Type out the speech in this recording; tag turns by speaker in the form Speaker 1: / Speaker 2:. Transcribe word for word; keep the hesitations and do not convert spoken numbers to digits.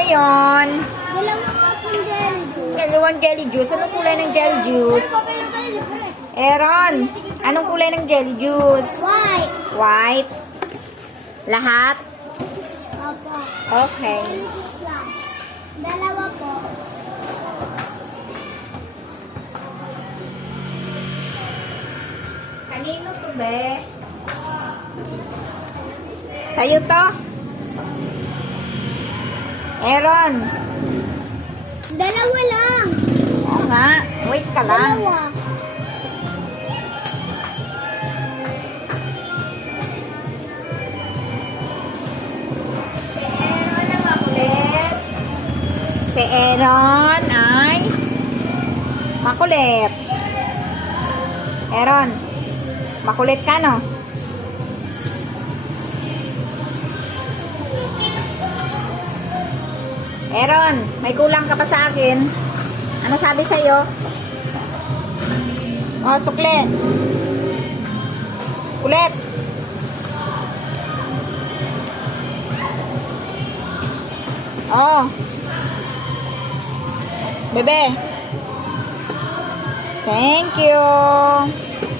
Speaker 1: yon?
Speaker 2: Dalawang apong jelly juice.
Speaker 1: Dalawang jelly juice. Anong kulay ng jelly juice? Aaron, anong kulay ng jelly juice?
Speaker 2: White.
Speaker 1: White. Lahat?
Speaker 2: Opo.
Speaker 1: Okay.
Speaker 2: Dalawa po.
Speaker 1: Kanino to, be? Sa'yo to? Aaron.
Speaker 2: Dalawa lang.
Speaker 1: Oo nga. Wait ka lang.
Speaker 2: Dalawa.
Speaker 1: Si Aaron ang makulit. Si Aaron ay makulit. Aaron, makulit ka, no? Aaron, may kulang ka pa sa akin. Ano sabi sa'yo? Oh, sukli. Kulit. Oh. Bebe. Thank you.